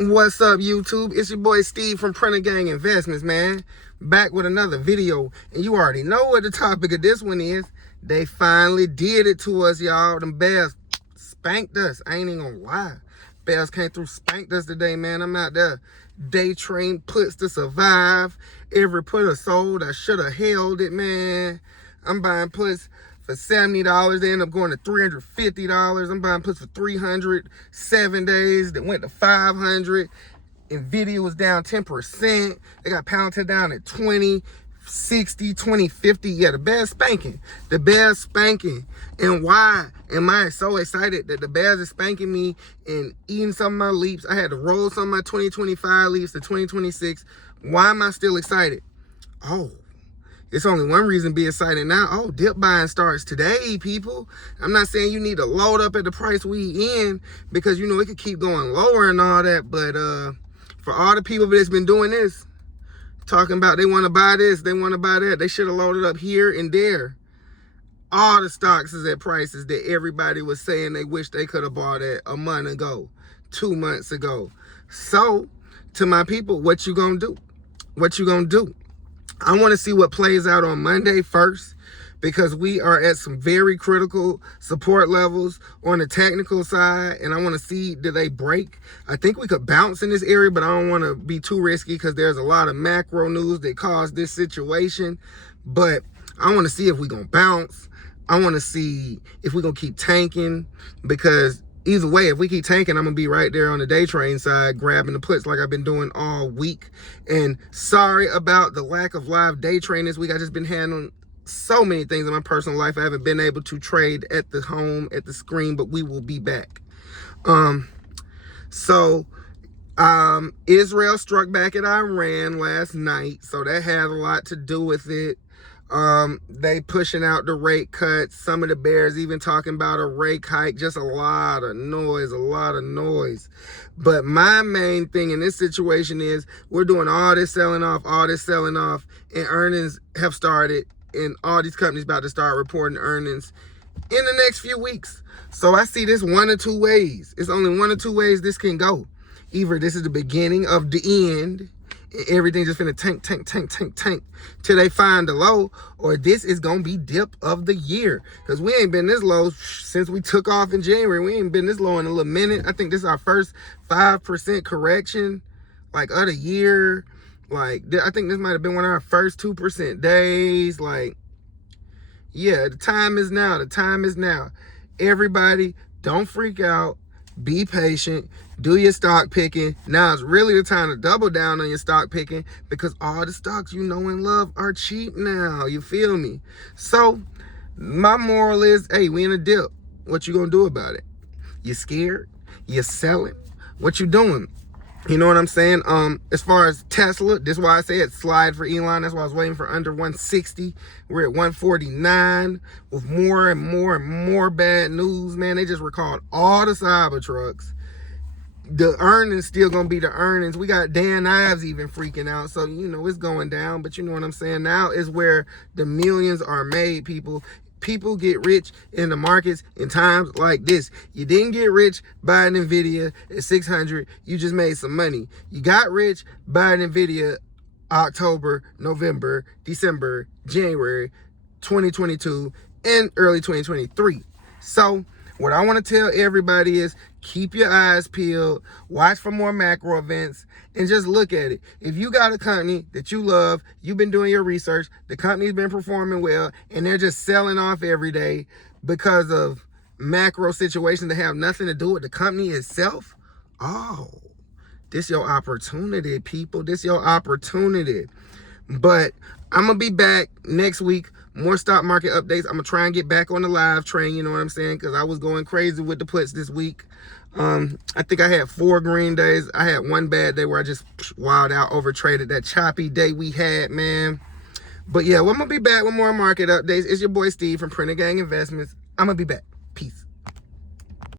What's up, YouTube? It's your boy Steve from Printer Gang Investments, man. Back with another video. And you already know what the topic of this one is. They finally did it to us, y'all. Them bears spanked us. I ain't even gonna lie. Bears came through, spanked us today, man. I'm out there day trading puts to survive. Every put I sold, I should have held it, man. I'm buying puts for $70. They end up going to $350. I'm buying puts for $300. 7 days that went to $500. Nvidia was down 10%. They got Poundted down at 20, 60, 20, 50. Yeah, the bears spanking. The bears spanking. And why am I so excited that the bears are spanking me and eating some of my leaps? I had to roll some of my 2025 leaps to 2026. Why am I still excited? Oh, it's only one reason to be excited now. Oh, dip buying starts today, people. I'm not saying you need to load up at the price we in, because, you know, it could keep going lower and all that. But for all the people that's been doing this, talking about they want to buy this, they want to buy that, they should have loaded up here and there. All the stocks is at prices that everybody was saying they wish they could have bought at a month ago, 2 months ago. So, to my people, what you gonna do? What you gonna do? I want to see what plays out on Monday first, because we are at some very critical support levels on the technical side, and I want to see, do they break? I think we could bounce in this area, but I don't want to be too risky because there's a lot of macro news that caused this situation. But I want to see if we're going to bounce. I want to see if we're going to keep tanking, because either way, if we keep tanking, I'm going to be right there on the day trading side, grabbing the puts like I've been doing all week. And sorry about the lack of live day trading this week. I just been handling so many things in my personal life. I haven't been able to trade at the home, at the screen, but we will be back. Israel struck back at Iran last night, so that had a lot to do with it. They pushing out the rate cuts. Some of the bears even talking about a rate hike. Just a lot of noise. But my main thing in this situation is we're doing all this selling off, and earnings have started, and all these companies about to start reporting earnings in the next few weeks. So I see this one or two ways. It's only one or two ways this can go. Either this is the beginning of the end, everything just finna tank till they find the low, or this is gonna be dip of the year, because we ain't been this low since we took off in January. We ain't been this low in a little minute. I think this is our first 5% correction like of the year. Like, I think this might have been one of our first 2% days. Like, yeah, the time is now. Everybody, don't freak out. Be patient. Do your stock picking. Now is really the time to double down on your stock picking, because all the stocks you know and love are cheap now. You feel me? So my moral is, hey, we in a dip. What you gonna do about it? You scared? You selling? What you doing? You know what I'm saying? As far as Tesla, this is why I say it slide for Elon. That's why I was waiting for under 160. We're at 149 with more and more bad news, man. They just recalled all the Cybertrucks. The earnings still gonna be the earnings. We got Dan Ives even freaking out. So, you know, it's going down. But you know what I'm saying? Now is where the millions are made, people. People get rich in the markets in times like this. You didn't get rich buying Nvidia at 600. You just made some money. You got rich buying Nvidia October, November, December, January 2022, and early 2023. So what I want to tell everybody is, keep your eyes peeled, watch for more macro events, and just look at it. If you got a company that you love, you've been doing your research, the company's been performing well, and they're just selling off every day because of macro situations that have nothing to do with the company itself, oh, this your opportunity, people. This your opportunity. But I'm going to be back next week. More stock market updates. I'm going to try and get back on the live train, you know what I'm saying? Because I was going crazy with the puts this week. I think I had 4 green days. I had one bad day where I just wilded out, overtraded. That choppy day we had, man. But yeah, well, I'm going to be back with more market updates. It's your boy Steve from Printer Gang Investments. I'm going to be back. Peace.